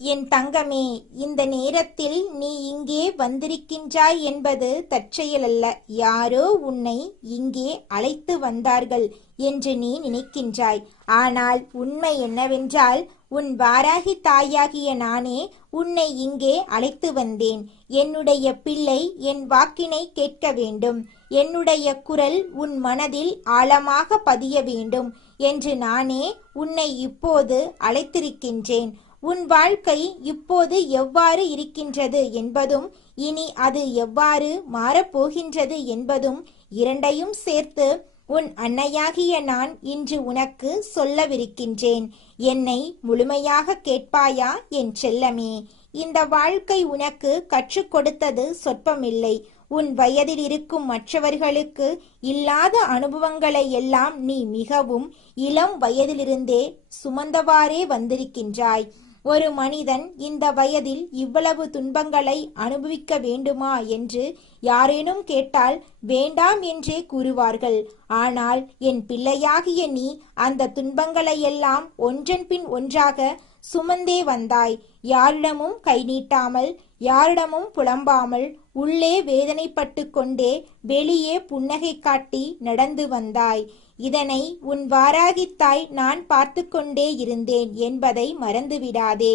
என் தங்கமே, இந்த நேரத்தில் நீ இங்கே வந்திருக்கின்றாய் என்பது தற்செயலல்ல. யாரோ உன்னை இங்கே அழைத்து வந்தார்கள் என்று நீ நினைக்கின்றாய். ஆனால் உண்மை என்னவென்றால், உன் வாராகி தாயாகிய நானே உன்னை இங்கே அழைத்து வந்தேன். என்னுடைய பிள்ளை, என் வாக்கினை கேட்க வேண்டும். என்னுடைய குரல் உன் மனதில் ஆழமாக பதிய வேண்டும் என்று நானே உன்னை இப்போது அழைத்திருக்கின்றேன். உன் வாழ்க்கை இப்போது எவ்வாறு இருக்கின்றது என்பதும், இனி அது எவ்வாறு மாறப்போகின்றது என்பதும் இரண்டையும் சேர்த்து உன் அன்னையாகிய நான் இன்று உனக்கு சொல்லவிருக்கின்றேன். என்னை முழுமையாக கேட்பாயா என் செல்லமே? இந்த வாழ்க்கை உனக்கு கற்றுக் கொடுத்தது சொற்பமில்லை. உன் வயதில் இருக்கும் மற்றவர்களுக்கு இல்லாத அனுபவங்களை எல்லாம் நீ மிகவும் இளம் வயதிலிருந்தே சுமந்தவாறே வந்திருக்கின்றாய். ஒரு மனிதன் இந்த வயதில் இவ்வளவு துன்பங்களை அனுபவிக்க வேண்டுமா என்று யாரேனும் கேட்டால் வேண்டாம் என்றே கூறுவார்கள். ஆனால் என் பிள்ளையாகிய நீ அந்த துன்பங்களை எல்லாம் ஒன்றன் பின் ஒன்றாக சுமந்தே வந்தாய். யாரிடமும் கை நீட்டாமல், யாரிடமும் புலம்பாமல், உள்ளே வேதனைப்பட்டு கொண்டே வெளியே புன்னகை காட்டி நடந்து வந்தாய். இதனை உன் வாராகித்தாய் நான் பார்த்து கொண்டே இருந்தேன் என்பதை மறந்துவிடாதே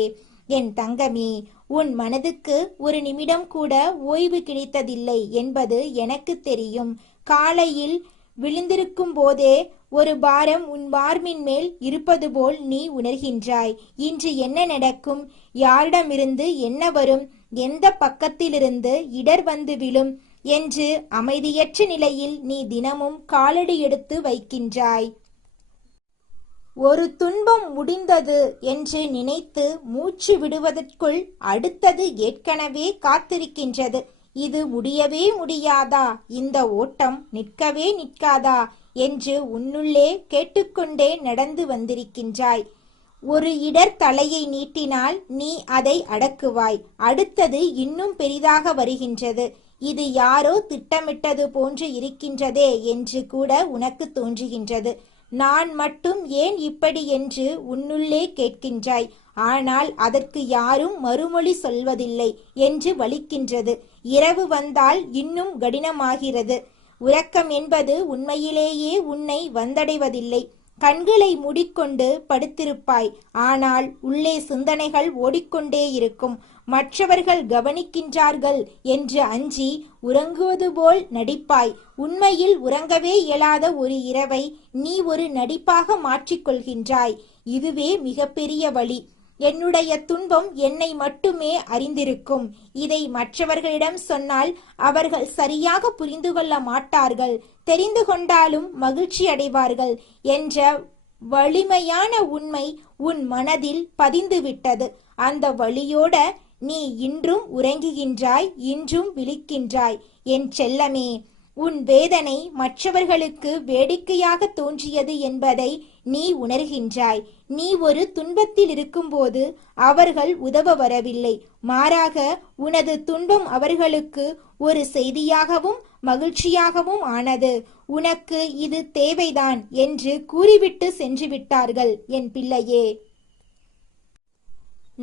என் தங்கமே. உன் மனதுக்கு ஒரு நிமிடம் கூட ஓய்வு கிடைத்ததில்லை என்பது எனக்கு தெரியும். காலையில் விழுந்திருக்கும் போதே ஒரு பாரம் உன் மார்பின் மேல் இருப்பது போல் நீ உணர்கின்றாய். இன்று என்ன நடக்கும்? யாரிடமிருந்து என்ன வரும்? எந்த பக்கத்திலிருந்து இடர் வந்து விழும் என்று அமைதியற்ற நிலையில் நீ தினமும் காலடி எடுத்து வைக்கின்றாய். ஒரு துன்பம் முடிந்தது என்று நினைத்து மூச்சு விடுவதற்குள் அடுத்தது ஏற்கனவே காத்திருக்கின்றது. இது முடியவே முடியாதா? இந்த ஓட்டம் நிற்கவே நிற்காதா என்று உன்னுள்ளே கேட்டுக்கொண்டே நடந்து வந்திருக்கின்றாய். ஒரு இடர் தலையை நீட்டினால் நீ அதை அடக்குவாய். அடுத்தது இன்னும் பெரிதாக வருகின்றது. இது யாரோ திட்டமிட்டது போன்று இருக்கின்றதே என்று கூட உனக்கு தோன்றுகின்றது. நான் மட்டும் ஏன் இப்படி என்று உன்னுள்ளே கேட்கின்றாய். ஆனால் அதற்கு யாரும் மறுமொழி சொல்வதில்லை என்று வலிக்கின்றது. இரவு வந்தால் இன்னும் கடினமாகிறது. உறக்கம் என்பது உண்மையிலேயே உன்னை வந்தடைவதில்லை. கண்களை மூடிக்கொண்டு படுத்திருப்பாய். ஆனால் உள்ளே சிந்தனைகள் ஓடிக்கொண்டே இருக்கும். மற்றவர்கள் கவனிக்கின்றார்கள் என்று அஞ்சி உறங்குவது போல் நடிப்பாய். உண்மையில் உறங்கவே இயலாத ஒரு இரவை நீ ஒரு நடிப்பாக மாற்றிக்கொள்கின்றாய். இதுவே மிகப்பெரிய வலி. என்னுடைய துன்பம் என்னை மட்டுமே அறிந்திருக்கும். இதை மற்றவர்களிடம் சொன்னால் அவர்கள் சரியாக புரிந்து கொள்ள மாட்டார்கள். தெரிந்து கொண்டாலும் மகிழ்ச்சி அடைவார்கள் என்ற வலிமையான உண்மை உன் மனதில் பதிந்துவிட்டது. அந்த வலியோட நீ இன்றும் உறங்குகின்றாய், இன்றும் விழிக்கின்றாய் என் செல்லமே. உன் வேதனை மற்றவர்களுக்கு வேடிக்கையாக தோன்றியது என்பதை நீ உணர்கின்றாய். நீ ஒரு துன்பத்தில் இருக்கும்போது அவர்கள் உதவ வரவில்லை. மாறாக உனது துன்பம் அவர்களுக்கு ஒரு செய்தியாகவும் மகிழ்ச்சியாகவும் ஆனது. உனக்கு இது தேவைதான் என்று கூறிவிட்டு சென்று விட்டார்கள் என் பிள்ளையே.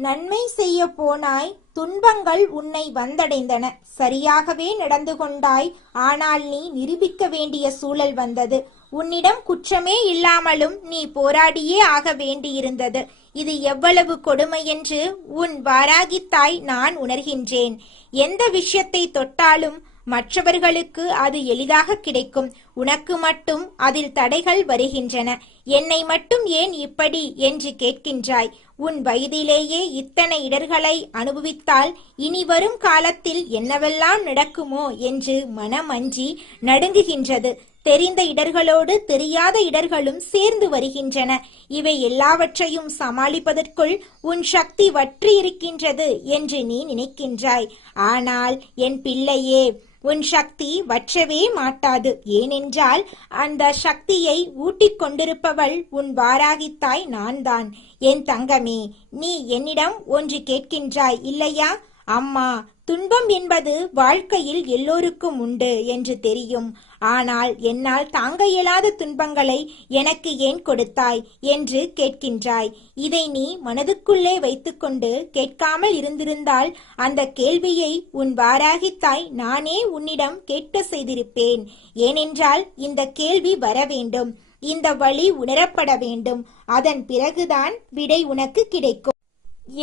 நன்மை செய்ய போனாய், துன்பங்கள் உன்னை வந்தடைந்தன. சரியாகவே நடந்து கொண்டாய். ஆனால் நீ நிரூபிக்க வேண்டிய சூழல் வந்தது. உன்னிடம் குற்றமே இல்லாமலும் நீ போராடியே ஆக வேண்டியிருந்தது. இது எவ்வளவு கொடுமை என்று உன் வாராகித்தாய் நான் உணர்கின்றேன். எந்த விஷயத்தை தொட்டாலும் மற்றவர்களுக்கு அது எளிதாக கிடைக்கும். உனக்கு மட்டும் அதில் தடைகள் வருகின்றன. என்னை மட்டும் ஏன் இப்படி என்று கேட்கின்றாய். உன் வயதிலேயே இத்தனை இடர்களை அனுபவித்தால் இனி வரும் காலத்தில் என்னவெல்லாம் நடக்குமோ என்று மனம் அஞ்சி நடுங்குகின்றது. தெரிந்த இடர்களோடு தெரியாத இடர்களும் சேர்ந்து வருகின்றன. இவை எல்லாவற்றையும் சமாளிப்பதற்குள் உன் சக்தி வற்றி இருக்கின்றது என்று நீ நினைக்கின்றாய். ஆனால் என் பிள்ளையே, உன் சக்தி வற்றவே மாட்டாது. ஏனென்றால் அந்த சக்தியை ஊட்டிக் கொண்டிருப்பவள் உன் வாராகித்தாய் நான் தான். என் தங்கமே, நீ என்னிடம் ஒன்று கேட்கின்றாய் இல்லையா? அம்மா, துன்பம் என்பது வாழ்க்கையில் எல்லோருக்கும் உண்டு என்று தெரியும். ஆனால் என்னால் தாங்க இயலாத துன்பங்களை எனக்கு ஏன் கொடுத்தாய் என்று கேட்கின்றாய். இதை நீ மனதுக்குள்ளே வைத்துக்கொண்டு கேட்காமல் இருந்திருந்தால் அந்த கேள்வியை உன் வாராகித்தாய் நானே உன்னிடம் கேட்க செய்திருப்பேன். ஏனென்றால் இந்த கேள்வி வர வேண்டும், இந்த வழி உணரப்பட வேண்டும். அதன் பிறகுதான் விடை உனக்கு கிடைக்கும்.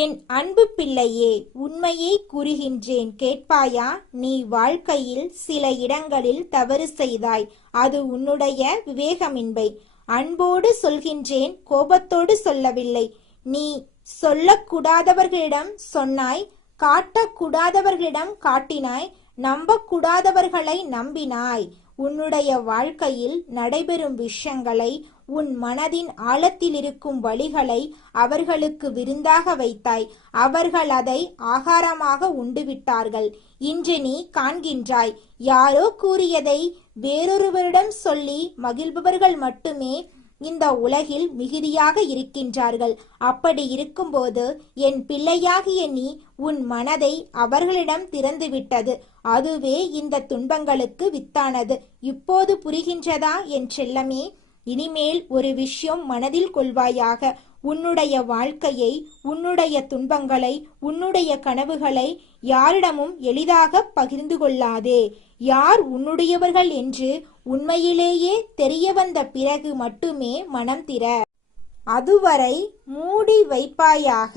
என் அன்பு பிள்ளையே, உண்மையை கூறுகின்றேன், கேட்பாயா? நீ வாழ்க்கையில் சில இடங்களில் தவறு செய்தாய். அது உன்னுடைய விவேகமின்மை. அன்போடு சொல்கின்றேன், கோபத்தோடு சொல்லவில்லை. நீ சொல்லக்கூடாதவர்களிடம் சொன்னாய், காட்டக்கூடாதவர்களிடம் காட்டினாய், நம்பக்கூடாதவர்களை நம்பினாய். உன்னுடைய வாழ்க்கையில் நடைபெறும் விஷயங்களை, உன் மனதின் ஆழத்தில் இருக்கும் வழிகளை அவர்களுக்கு விருந்தாக வைத்தாய். அவர்கள் அதை ஆகாரமாக உண்டுவிட்டார்கள். இன்று நீ காண்கின்றாய், யாரோ கூறியதை வேறொருவரிடம் சொல்லி மகிழ்பவர்கள் மட்டுமே இந்த உலகில் மிகுதியாக இருக்கின்றார்கள். அப்படி இருக்கும்போது என் பிள்ளையாகிய நீ உன் மனதை அவர்களிடம் திறந்துவிட்டது. அதுவே இந்த துன்பங்களுக்கு வித்தானது. இப்போது புரிகின்றதா என் செல்லமே? இனிமேல் ஒரு விஷயம் மனதில் கொள்வாயாக. உன்னுடைய வாழ்க்கையை, உன்னுடைய துன்பங்களை, உன்னுடைய கனவுகளை யாரிடமும் எளிதாக பகிர்ந்து கொள்ளாதே. யார் உன்னுடையவர்கள் என்று உண்மையிலேயே தெரிய வந்த பிறகு மட்டுமே மனம் திற. அதுவரை மூடி வைப்பாயாக.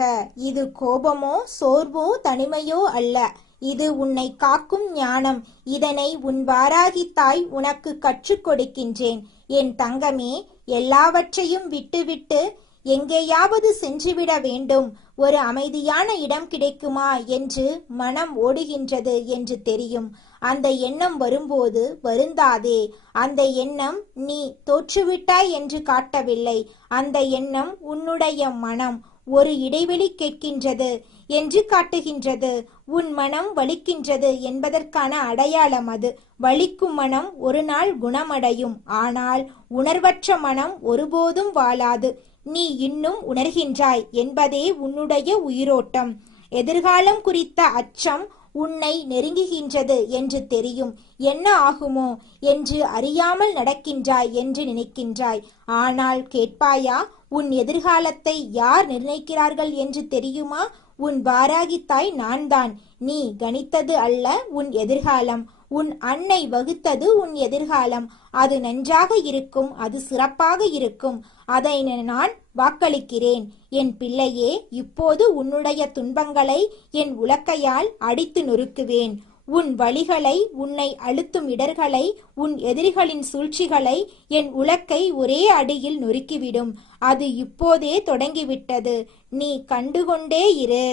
இது கோபமோ சோர்வோ தனிமையோ அல்ல. இது உன்னை காக்கும் ஞானம். இதனை உன் வாராகித்தாய் உனக்கு கற்றுக் கொடுக்கின்றேன். என் தங்கமே, எல்லாவற்றையும் விட்டுவிட்டு எங்கேயாவது சென்றுவிட வேண்டும், ஒரு அமைதியான இடம் கிடைக்குமா என்று மனம் ஓடுகின்றது என்று தெரியும். அந்த எண்ணம் வரும்போது வருந்தாதே. அந்த எண்ணம் நீ தோற்றுவிட்டாய் என்று காட்டவில்லை. அந்த எண்ணம் உன்னுடைய மனம் ஒரு இடைவெளி கேட்கின்றது என்று காட்டுகின்றது. உன் மனம் வலிக்கின்றது என்பதற்கான அடையாளம் அது. வலிக்கும் மனம் ஒரு நாள் குணமடையும். ஆனால் உணர்வற்ற மனம் ஒருபோதும் வாழாது. நீ இன்னும் உணர்கின்றாய் என்பதே உன்னுடைய உயிரோட்டம். எதிர்காலம் குறித்த அச்சம் உன்னை நெருங்குகின்றது என்று தெரியும். என்ன ஆகுமோ என்று அறியாமல் நடக்கின்றாய் என்று நினைக்கின்றாய். ஆனால் கேட்பாயா, உன் எதிர்காலத்தை யார் நிர்ணயிக்கிறார்கள் என்று தெரியுமா? உன் வாராகித்தாய் நான் தான். நீ கணித்தது அல்ல உன் எதிர்காலம். உன் அன்னை வகுத்தது உன் எதிர்காலம். அது நன்றாக இருக்கும், அது சிறப்பாக இருக்கும். அதை நான் வாக்களிக்கிறேன். என் பிள்ளையே, இப்போது உன்னுடைய துன்பங்களை என் உலக்கையால் அடித்து நொறுக்குவேன். உன் வழிகளை, உன்னை அழுத்தும் இடர்களை, உன் எதிரிகளின் சூழ்ச்சிகளை என் உலக்கை ஒரே அடியில் நொறுக்கிவிடும். அது இப்போதே தொடங்கிவிட்டது. நீ கண்டுகொண்டே இரு.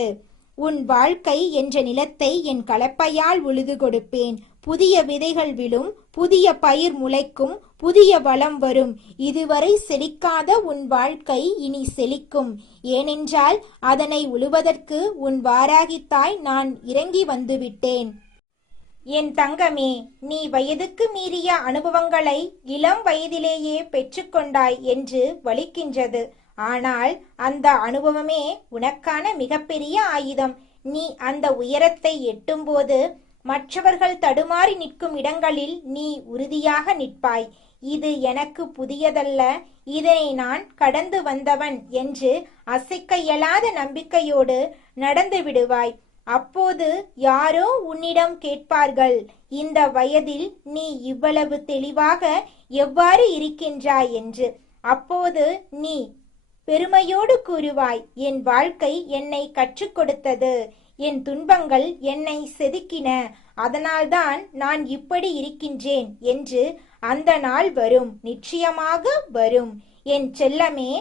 உன் வாழ்க்கை என்ற நிலத்தை என் கலப்பையால் உழுது கொடுப்பேன். புதிய விதைகள் விழும், புதிய பயிர் முளைக்கும், புதிய வளம் வரும். இதுவரை செழிக்காத உன் வாழ்க்கை இனி செழிக்கும். ஏனென்றால் அதனை உழுவதற்கு உன் வாராகித்தாய் நான் இறங்கி வந்துவிட்டேன். என் தங்கமே, நீ வயதுக்கு மீறிய அனுபவங்களை இளம் வயதிலேயே பெற்றுக்கொண்டாய் என்று வலிக்கின்றது. ஆனால் அந்த அனுபவமே உனக்கான மிகப்பெரிய ஆயுதம். நீ அந்த உயரத்தை எட்டும்போது மற்றவர்கள் தடுமாறி நிற்கும் இடங்களில் நீ உறுதியாக நிற்பாய். இது எனக்கு புதியதல்ல, இதனை நான் கடந்து வந்தவன் என்று அசைக்க இயலாத நம்பிக்கையோடு நடந்து விடுவாய். அப்போது யாரோ உன்னிடம் கேட்பார்கள், இந்த வயதில் நீ இவ்வளவு தெளிவாக எவ்வாறு இருக்கின்றாய் என்று. அப்போது நீ பெருமையோடு கூறுவாய், என் வாழ்க்கை என்னை கற்றுக் கொடுத்தது, என் துன்பங்கள் என்னை செதுக்கின, அதனால்தான் நான் இப்படி இருக்கின்றேன் என்று. அந்த நாள் வரும், நிச்சயமாக வரும். என் செல்லமே,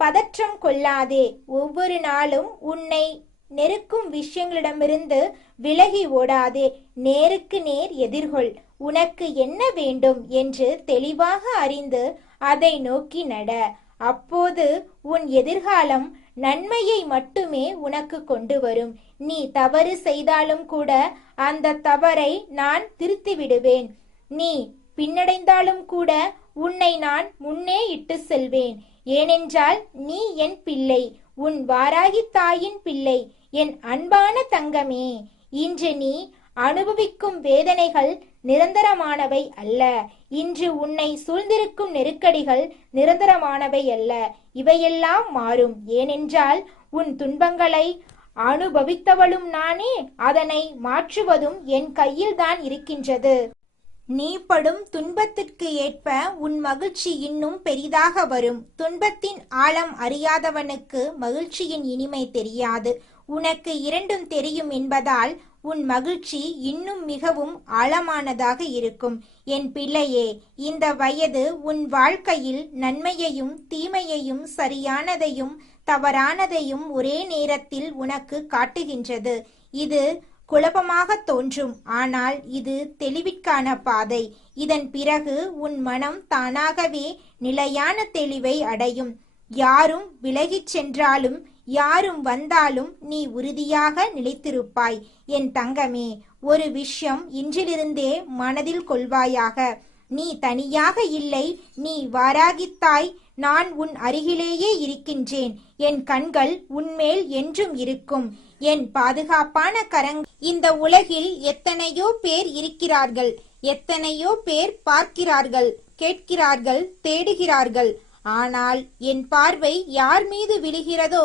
பதற்றம் கொள்ளாதே. ஒவ்வொரு நாளும் உன்னை நெருக்கும் விஷயங்களிடமிருந்து விலகி ஓடாதே. நேருக்கு நேர் எதிர்கொள். உனக்கு என்ன வேண்டும் என்று தெளிவாக அறிந்து அதை நோக்கி நட. அப்போது உன் எதிர்காலம் நன்மையை மட்டுமே உனக்கு கொண்டு வரும். நீ தவறு செய்தாலும் கூட அந்த தவறை நான் திருத்தி விடுவேன். நீ பின்னடைந்தாலும் கூட உன்னை நான் முன்னே இட்டு செல்வேன். ஏனென்றால் நீ என் பிள்ளை, உன் வாராகி தாயின் பிள்ளை, என் அன்பான தங்கமே. இன்று நீ அனுபவிக்கும் வேதனைகள் நிரந்தரமானவை அல்ல. இன்று உன்னை சூழ்ந்திருக்கும் நெருக்கடிகள் நிரந்தரமானவை அல்ல. இவையெல்லாம் மாறும். ஏனென்றால் உன் துன்பங்களை அனுபவித்தவளும் நானே. அதனை மாற்றுவதும் என் கையில்தான் இருக்கின்றது. நீ படும் துன்பத்திற்கு ஏற்ப உன் மகிழ்ச்சி இன்னும் பெரிதாக வரும். துன்பத்தின் ஆழம் அறியாதவனுக்கு மகிழ்ச்சியின் இனிமை தெரியாது. உனக்கு இரண்டும் தெரியும் என்பதால் உன் மகிழ்ச்சி இன்னும் மிகவும் ஆழமானதாக இருக்கும். என் பிள்ளையே, இந்த வயது உன் வாழ்க்கையில் நன்மையையும் தீமையையும் சரியானதையும் தவறானதையும் ஒரே நேரத்தில் உனக்கு காட்டுகின்றது. இது குழப்பமாக தோன்றும், ஆனால் இது தெளிவிற்கான பாதை. இதன் பிறகு உன் மனம் தானாகவே நிலையான தெளிவை அடையும். யாரும் விலகிச் சென்றாலும் யாரும் வந்தாலும் நீ உறுதியாக நிலைத்திருப்பாய். என் தங்கமே, ஒரு விஷயம் இன்றிலிருந்தே மனதில் கொள்வாயாக. நீ தனியாக இல்லை. நீ வாராகித்தாய். நான் உன் அருகிலேயே இருக்கின்றேன். என் கண்கள் உன்மேல் என்றும் இருக்கும். என் பாதுகாப்பான இந்த உலகில் எத்தனையோ பேர் இருக்கிறார்கள். எத்தனையோ பேர் பார்க்கிறார்கள், கேட்கிறார்கள், தேடுகிறார்கள். ஆனால் என் பார்வை யார் மீது விழுகிறதோ,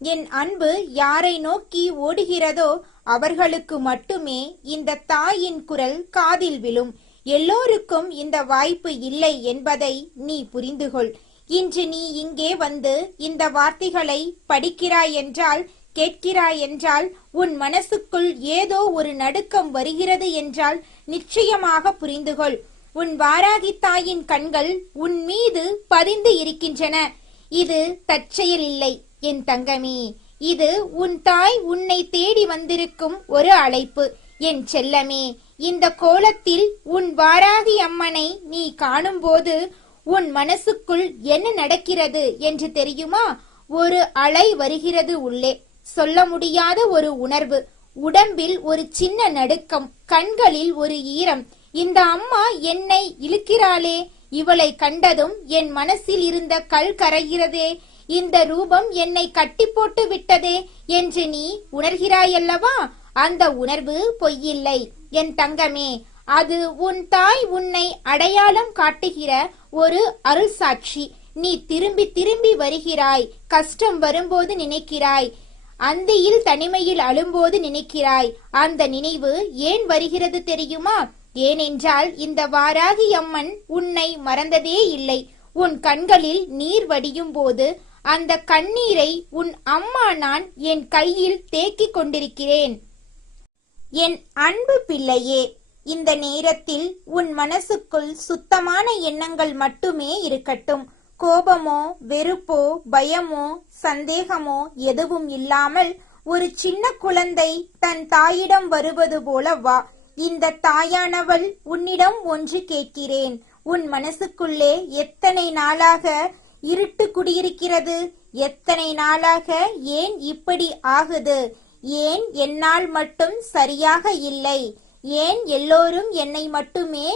என் அன்பு யாரை நோக்கி ஓடுகிறதோ அவர்களுக்கு மட்டுமே இந்த தாயின் குரல் காதில் விழும். எல்லோருக்கும் இந்த வாய்ப்பு இல்லை என்பதை நீ புரிந்துகொள். இன்று நீ இங்கே வந்து இந்த வார்த்தைகளை படிக்கிறாய் என்றால், கேட்கிறாய் என்றால், உன் மனசுக்குள் ஏதோ ஒரு நடுக்கம் வருகிறது என்றால் நிச்சயமாக புரிந்துகொள். உன் வாராகி தாயின் கண்கள் உன் மீது பதிந்து இருக்கின்றன. இது தற்செயல் இல்லை என் தங்கமே. இது உன் தாய் உன்னை தேடி வந்திருக்கும் ஒரு அழைப்பு. என் செல்லமே, இந்த கோலத்தில் உன் வாராகி அம்மனை நீ காணும்போது உன் மனசுக்குள் என்ன நடக்கிறது என்று தெரியுமா? ஒரு அலை வருகிறது உள்ளே. சொல்ல முடியாத ஒரு உணர்வு. உடம்பில் ஒரு சின்ன நடுக்கம், கண்களில் ஒரு ஈரம். இந்த அம்மா என்னை இழுக்கிறாளே, இவளை கண்டதும் என் மனசில் இருந்த கல் கரைகிறதே, இந்த ரூபம் என்னை கட்டி போட்டு விட்டதே என்று நீ உணர்கிறாயல்லவா? அந்த உணர்வு பொய்யில்லை என் தங்கமே. அது உன் தாய் உன்னை அடையாளம் காட்டுகிற ஒரு அருள் சாட்சி. நீ திரும்பி திரும்பி வருகிறாய். கஷ்டம் வரும்போது நினைக்கிறாய். அந்தியில் தனிமையில் அழும்போது நினைக்கிறாய். அந்த நினைவு ஏன் வருகிறது தெரியுமா? ஏனென்றால் இந்த வாராகி அம்மன் உன்னை மறந்ததே இல்லை. உன் கண்களில் நீர் வடியும் போது அந்த கண்ணீரை உன் அம்மா நான் என் கையில் தேக்கிக் கொண்டிருக்கிறேன். என் அன்பு பிள்ளையே, இந்த நேரத்தில் உன் மனசுக்குள் சுத்தமான எண்ணங்கள் மட்டுமே இருக்கட்டும். கோபமோ, வெறுப்போ, பயமோ, சந்தேகமோ எதுவும் இல்லாமல் ஒரு சின்ன குழந்தை தன் தாயிடம் வருவது போல வா. இந்த தாயானவள் உன்னிடம் ஒன்று கேட்கிறேன். உன் மனசுக்குள்ளே எத்தனை நாளாக இருட்டு குடியிருக்கிறது? எத்தனை நாளாக ஏன் இப்படி ஆகுது? ஏன் என்னால் மட்டும் சரியாக இல்லை? ஏன் எல்லோரும் என்னை மட்டுமே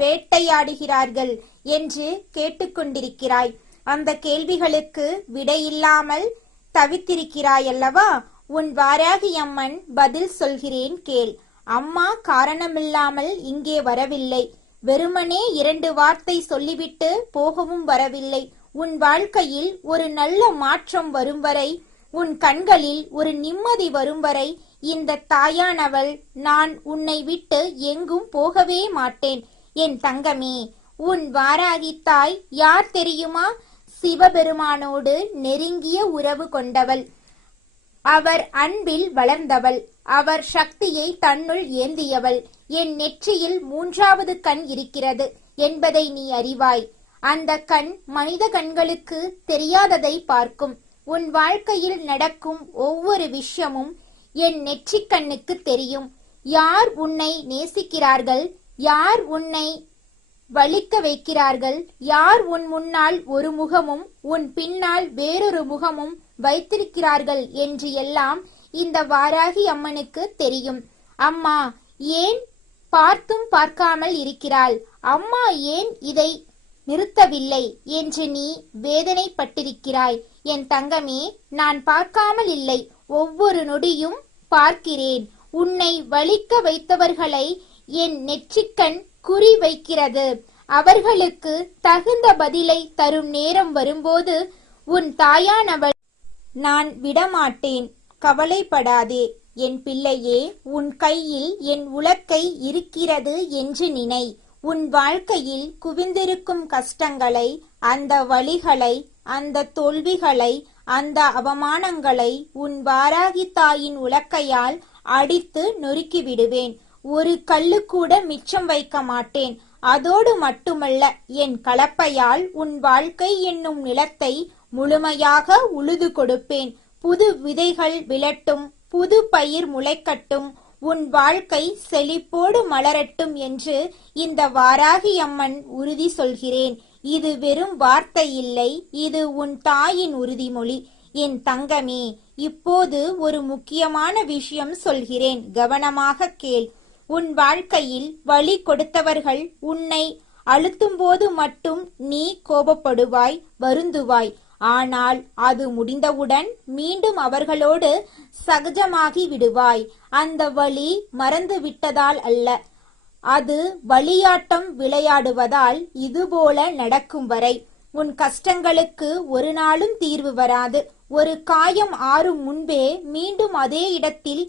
வேட்டையாடுகிறார்கள் என்று கேட்டுக்கொண்டிருக்கிறாய். அந்த கேள்விகளுக்கு விடையில்லாமல் தவித்திருக்கிறாயல்லவா? உன் வாராகி அம்மன் பதில் சொல்கிறேன் கேள். அம்மா காரணமில்லாமல் இங்கே வரவில்லை. வெறுமனே 2 வார்த்தை சொல்லிவிட்டு போகவும் வரவில்லை. உன் வாழ்க்கையில் ஒரு நல்ல மாற்றம் வரும் வரை, உன் கண்களில் ஒரு நிம்மதி வரும் வரை இந்த தாயானவள் நான் உன்னை விட்டு எங்கும் போகவே மாட்டேன். என் தங்கமே, உன் வாராகி தாய் யார் தெரியுமா? சிவபெருமானோடு நெருங்கிய உறவு கொண்டவள். அவர் அன்பில் வளர்ந்தவள். அவர் சக்தியை தன்னுள் ஏந்தியவள். என் நெற்றியில் 3வது கண் இருக்கிறது என்பதை நீ அறிவாய். அந்த கண் மனித கண்களுக்கு தெரியாததை பார்க்கும். உன் வாழ்க்கையில் நடக்கும் ஒவ்வொரு விஷயமும் என் நெற்றிக் கண்ணுக்கு தெரியும். யார் உன்னை நேசிக்கிறார்கள், யார் உன்னை வலிக்க வைக்கிறார்கள், யார் உன் முன்னால் ஒரு முகமும் உன் பின்னால் வேறொரு முகமும் வைத்திருக்கிறார்கள் என்று எல்லாம் இந்த வாராகி அம்மனுக்கு தெரியும். அம்மா ஏன் பார்த்தும் பார்க்காமல் இருக்கிறாள்? அம்மா ஏன் இதை நிறுத்தவில்லை என்று நீ வேதனைப்பட்டிருக்கிறாய். என் தங்கமே, நான் பார்க்காமல் இல்லை, ஒவ்வொரு நொடியும் பார்க்கிறேன். உன்னை வலிக்க வைத்தவர்களை என் நெற்றிக்கண் குறி வைக்கிறது. அவர்களுக்கு தகுந்த பதிலை தரும் நேரம் வரும்போது உன் தாயானவள் நான் விடமாட்டேன். கவலைப்படாதே என் பிள்ளையே. உன் கையில் என் உலக்கை இருக்கிறது என்று நினை. உன் வாழ்க்கையில் குவிந்திருக்கும் கஷ்டங்களை, அந்த வலிகளை, அந்த தோல்விகளை, அந்த அவமானங்களை உன் வாராகி தாயின் உலக்கையால் அடித்து நொறுக்கி விடுவேன். ஒரு கல்லு கூட மிச்சம் வைக்க மாட்டேன். அதோடு மட்டுமல்ல, என் கலப்பையால் உன் வாழ்க்கை என்னும் நிலத்தை முழுமையாக உழுது கொடுப்பேன். புது விதைகள் விழட்டும், புது பயிர் முளைக்கட்டும், உன் வாழ்க்கை செழிப்போடு மலரட்டும் என்று இந்த வாராகி அம்மன் உறுதி சொல்கிறேன். இது வெறும் வார்த்தை இல்லை, இது உன் தாயின் உறுதிமொழி. என் தங்கமே, இப்போது ஒரு முக்கியமான விஷயம் சொல்கிறேன், கவனமாக கேள். உன் வாழ்க்கையில் வழி கொடுத்தவர்கள் உன்னை அழுத்தும்போது மட்டும் நீ கோபப்படுவாய், வருந்துவாய். ஆனால் அது முடிந்தவுடன் மீண்டும் அவர்களோடு சகஜமாகி விடுவாய். அந்த வலி மறந்து விட்டதால் அல்ல, அது வலியாட்டம் விளையாடுவதால் இதுபோல நடக்கும் வரை. உன் கஷ்டங்களுக்கு ஒரு நாளும் தீர்வு வராது. ஒரு காயம் ஆறும் முன்பே மீண்டும் அதே இடத்தில்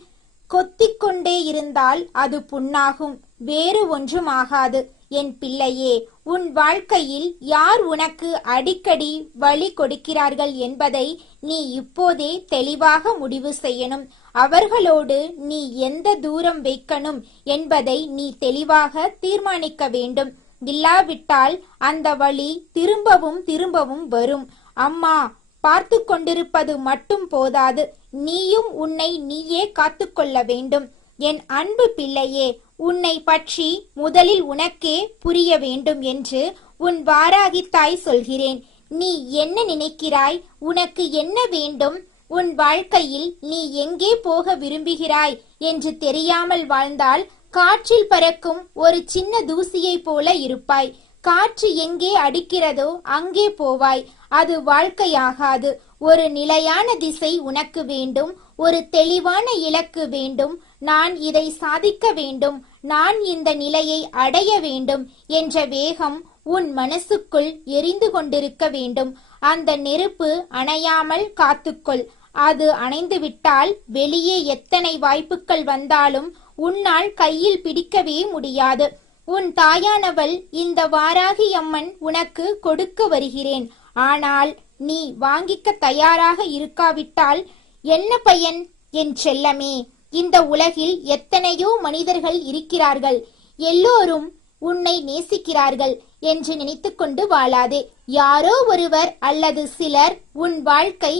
கொத்திக்கொண்டே இருந்தால் அது புண்ணாகும், வேறு ஒன்றும் ஆகாது. என் பிள்ளையே, உன் வாழ்க்கையில் யார் உனக்கு அடிக்கடி வலி கொடுக்கிறார்கள் என்பதை நீ இப்போதே தெளிவாக முடிவு செய்யணும். அவர்களோடு நீ எந்த தூரம் வைக்கணும் என்பதை நீ தெளிவாக தீர்மானிக்க வேண்டும். இல்லாவிட்டால் அந்த வலி திரும்பவும் திரும்பவும் வரும். அம்மா பார்த்து கொண்டிருப்பது மட்டும் போதாது, நீயும் உன்னை நீயே காத்து கொள்ள வேண்டும். என் அன்பு பிள்ளையே, உன்னை பற்றி முதலில் உனக்கே புரிய வேண்டும் என்று உன் வாராகி தாய் சொல்கிறேன். நீ என்ன நினைக்கிறாய்? உனக்கு என்ன வேண்டும்? உன் வாழ்க்கையில் நீ எங்கே போக விரும்புகிறாய் என்று தெரியாமல் வாழ்ந்தால் காற்றில் பறக்கும் ஒரு சின்ன தூசியை போல இருப்பாய். காற்று எங்கே அடிக்கிறதோ அங்கே போவாய். அது வாழ்க்கையாகாது. ஒரு நிலையான திசை உனக்கு வேண்டும். ஒரு தெளிவான இலக்கு வேண்டும். நான் இதை சாதிக்க வேண்டும், நான் இந்த நிலையை அடைய வேண்டும் என்ற வேகம் உன் மனசுக்குள் எரிந்து கொண்டிருக்க வேண்டும். அந்த நெருப்பு அணையாமல் காத்துக்கொள். அது அணைந்துவிட்டால் வெளியே எத்தனை வாய்ப்புகள் வந்தாலும் உன்னால் கையில் பிடிக்கவே முடியாது. உன் தாயானவள் இந்த வாராகி அம்மன் உனக்கு கொடுக்க வருகிறேன். ஆனால் நீ வாங்கிக்க தயாராக இருக்காவிட்டால் என்ன பயன்? என் செல்லமே, இந்த உலகில் எத்தனையோ மனிதர்கள் இருக்கிறார்கள். எல்லோரும் உன்னை நேசிக்கிறார்கள் என்று நினைத்துக்கொண்டு வாழாதே. யாரோ ஒருவர் அல்லது சிலர் உன் வாழ்க்கை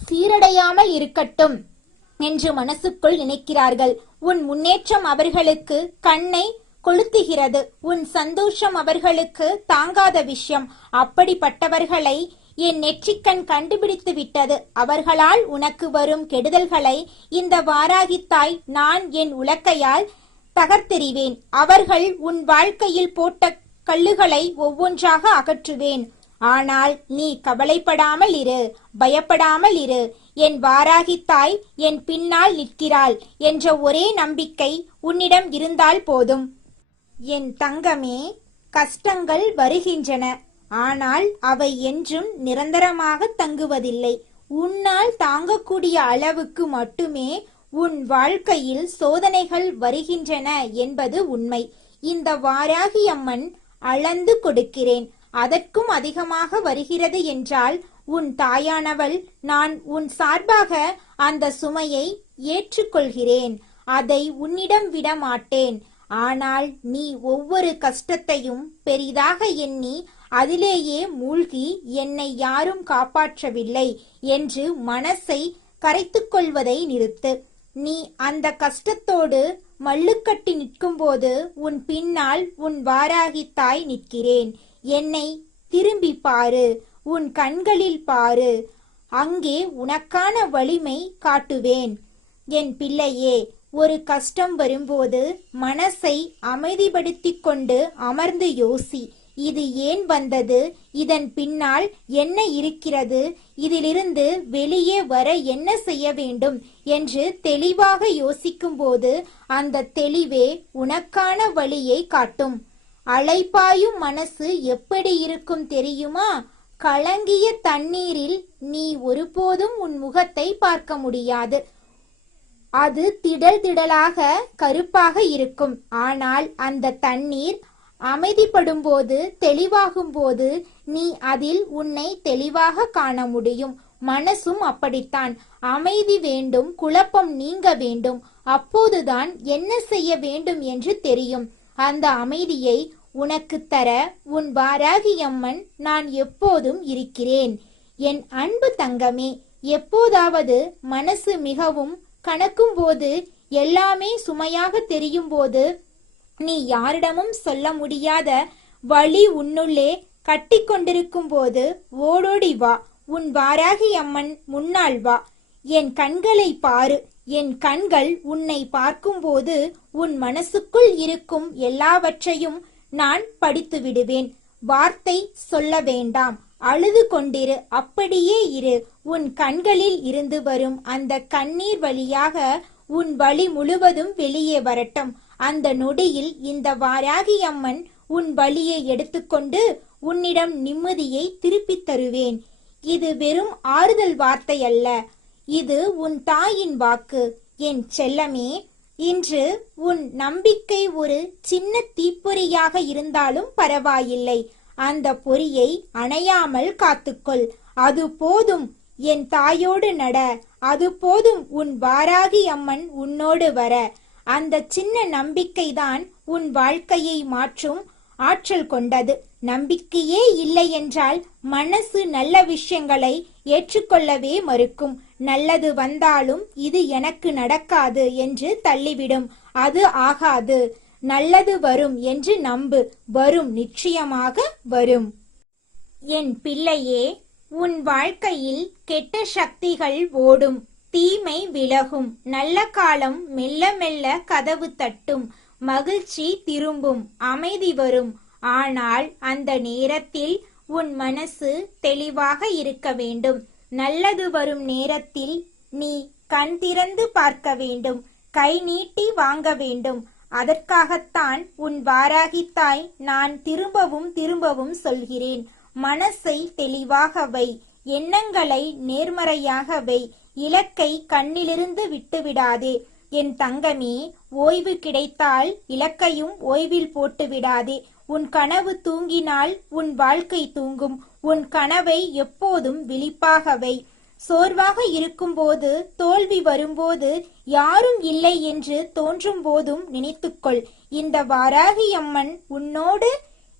சீரடையாமல் இருக்கட்டும் என்று மனசுக்குள் நினைக்கிறார்கள். உன் முன்னேற்றம் அவர்களுக்கு கண்ணை கொளுத்துகிறது. உன் சந்தோஷம் அவர்களுக்கு தாங்காத விஷயம். அப்படிப்பட்டவர்களை என் நெற்றிக்கண் கண்டுபிடித்து விட்டது. அவர்களால் உனக்கு வரும் கெடுதல்களை இந்த வாராகித்தாய் நான் என் உலக்கையால் தகர்த்தெறிவேன். அவர்கள் உன் வாழ்க்கையில் போட்ட கல்லுகளை ஒவ்வொன்றாக அகற்றுவேன். ஆனால் நீ கவலைப்படாமல் இரு, பயப்படாமல் இரு. என் வாராகித்தாய் என் பின்னால் நிற்கிறாள் என்ற ஒரே நம்பிக்கை உன்னிடம் இருந்தால் போதும். என் தங்கமே, கஷ்டங்கள் வருகின்றன. ஆனால் அவை என்றும் நிரந்தரமாக தங்குவதில்லை. உன்னால் தாங்கக்கூடிய அளவுக்கு மட்டுமே உன் வாழ்க்கையில் சோதனைகள் வருகின்றன என்பது உண்மை. இந்த வாராகி அம்மன் அளந்து கொடுக்கிறேன். அதற்கும் அதிகமாக வருகிறது என்றால் உன் தாயானவள் நான் உன் சார்பாக அந்த சுமையை ஏற்றுக்கொள்கிறேன். அதை உன்னிடம் விட மாட்டேன். ஆனால் நீ ஒவ்வொரு கஷ்டத்தையும் பெரிதாக எண்ணி அதிலேயே மூழ்கி என்னை யாரும் காப்பாற்றவில்லை என்று மனசை கரைத்துக் கொள்வதை நிறுத்து. நீ அந்த கஷ்டத்தோடு மல்லுக்கட்டி நிற்கும்போது உன் பின்னால் உன் வாராகி தாய் நிற்கிறேன். என்னை திரும்பி பாரு, உன் கண்களில் பாரு. அங்கே உனக்கான வலிமை காட்டுவேன். என் பிள்ளையே, ஒரு கஷ்டம் வரும்போது மனசை அமைதிப்படுத்திக் கொண்டு அமர்ந்து யோசி. இது ஏன் வந்தது, இதன் பின்னால் என்ன இருக்கிறது, இதிலிருந்து வெளியே வர என்ன செய்ய வேண்டும் என்று தெளிவாக யோசிக்கும்போது அந்த தெளிவே உனக்கான வழியை காட்டும். அலைபாயும் மனசு எப்படி இருக்கும் தெரியுமா? கலங்கிய தண்ணீரில் நீ ஒருபோதும் உன் முகத்தை பார்க்க முடியாது. அது திடல் திடலாக கருப்பாக இருக்கும். ஆனால் அந்த தண்ணீர் அமைதிப்படும் போது, தெளிவாகும் போது நீ அதில் உன்னை தெளிவாக காண முடியும். மனசும் அப்படித்தான். அமைதி வேண்டும், குழப்பம் நீங்க வேண்டும். அப்போதுதான் என்ன செய்ய வேண்டும் என்று தெரியும். அந்த அமைதியை உனக்கு தர உன் வாராகி அம்மன் நான் எப்போதும் இருக்கிறேன். என் அன்பு தங்கமே, எப்போதாவது மனசு மிகவும் கணக்கும் போது, எல்லாமே சுமையாக தெரியும் போது, நீ யாரிடமும் சொல்ல முடியாத வலி உன்னுள்ளே கட்டி கொண்டிருக்கும் போது ஓடோடி வா, உன் வாராகி அம்மன் முன்னால் வா. என் கண்களை பாரு. என் கண்கள் உன்னை பார்க்கும்போது உன் மனசுக்குள் இருக்கும் எல்லாவற்றையும் நான் படித்து விடுவேன். வார்த்தை சொல்ல வேண்டாம், அழுது கொண்டிரு, அப்படியே இரு. உன் கண்களில் இருந்து வரும் அந்த கண்ணீர் வழியாக உன் வலி முழுவதும் வெளியே வரட்டும். அந்த நொடியில் இந்த வாராகி அம்மன் உன் வலியை எடுத்துக்கொண்டு உன்னிடம் நிம்மதியை திருப்பித் தருவேன். இது வெறும் ஆறுதல் வார்த்தை அல்ல, இது உன் தாயின் வாக்கு. என் செல்லமே, இன்று உன் நம்பிக்கை ஒரு சின்ன தீப்பொறியாக இருந்தாலும் பரவாயில்லை. அந்த பொறியை அணையாமல் காத்துக்கொள். அது போதும். என் தாயோடு நட. அது போதும் உன் வாராகி அம்மன் உன்னோடு வர. அந்த சின்ன நம்பிக்கைதான் உன் வாழ்க்கையை மாற்றும் ஆற்றல் கொண்டது. நம்பிக்கையே இல்லை என்றால் மனசு நல்ல விஷயங்களை ஏற்றுக்கொள்ளவே மறுக்கும். நல்லது வந்தாலும் இது எனக்கு நடக்காது என்று தள்ளிவிடும். அது ஆகாது. நல்லது வரும் என்று நம்பு. வரும், நிச்சயமாக வரும். என் பிள்ளையே, உன் வாழ்க்கையில் கெட்ட சக்திகள் ஓடும், தீமை விலகும், நல்ல காலம் மெல்ல மெல்ல கதவு தட்டும், மகிழ்ச்சி திரும்பும், அமைதி வரும். ஆனால் அந்த நேரத்தில் உன் மனசு தெளிவாக இருக்க வேண்டும். நல்லது வரும் நேரத்தில் நீ கண் திறந்து பார்க்க வேண்டும், கை நீட்டி வாங்க வேண்டும். அதற்காகத்தான் உன் வாராகி தாய் நான் திரும்பவும் திரும்பவும் சொல்கிறேன். மனசை தெளிவாக வை, எண்ணங்களை நேர்மறையாக வை, இலக்கை கண்ணிலிருந்து விட்டுவிடாதே. என் தங்கமே, ஓய்வு கிடைத்தால் இலக்கையும் ஓய்வில் போட்டு விடாதே. உன் கனவு தூங்கினால் உன் வாழ்க்கை தூங்கும். உன் கனவை எப்போதும் விழிப்பாக வை. சோர்வாக இருக்கும்போது, தோல்வி வரும்போது, யாரும் இல்லை என்று தோன்றும் போதும் நினைத்துக்கொள், இந்த வாராகி அம்மன் உன்னோடு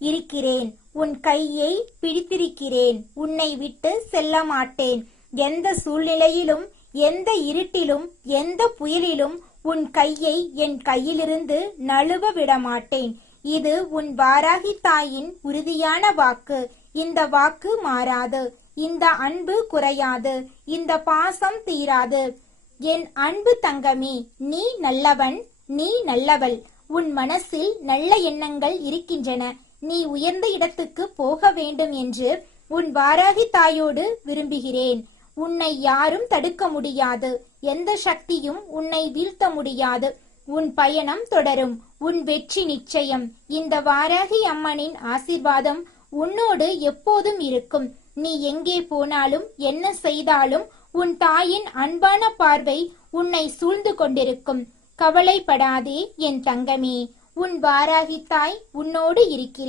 இருக்கிறேன். உன் கையை பிடித்திருக்கிறேன். உன்னை விட்டு செல்ல மாட்டேன். எந்த சூழ்நிலையிலும், எந்த இருட்டிலும், எந்த புயலிலும் உன் கையை என் கையிலிருந்து நழுவ விட மாட்டேன். இது உன் வாராகி தாயின் உறுதியான வாக்கு. இந்த வாக்கு மாறாது. இந்த அன்பு குறையாது. இந்த பாசம் தீராது. என் அன்பு தங்கமே, நீ நல்லவன், நீ நல்லவள். உன் மனசில் நல்ல எண்ணங்கள் இருக்கின்றன. நீ உயர்ந்த இடத்துக்கு போக வேண்டும் என்று உன் வாராகி தாயோடு விரும்புகிறேன். உன்னை யாரும் தடுக்க முடியாது. எந்த சக்தியும் உன்னை வீழ்த்த முடியாது. உன் பயணம் தொடரும். உன் வெற்றி நிச்சயம். இந்த வாராகி அம்மனின் ஆசீர்வாதம் உன்னோடு எப்போதும் இருக்கும். நீ எங்கே போனாலும், என்ன செய்தாலும் உன் தாயின் அன்பான பார்வை உன்னை சூழ்ந்து கொண்டிருக்கும். கவலைப்படாதே என் தங்கமே. உன் வாராகி தாய் உன்னோடு இருக்கிறார்.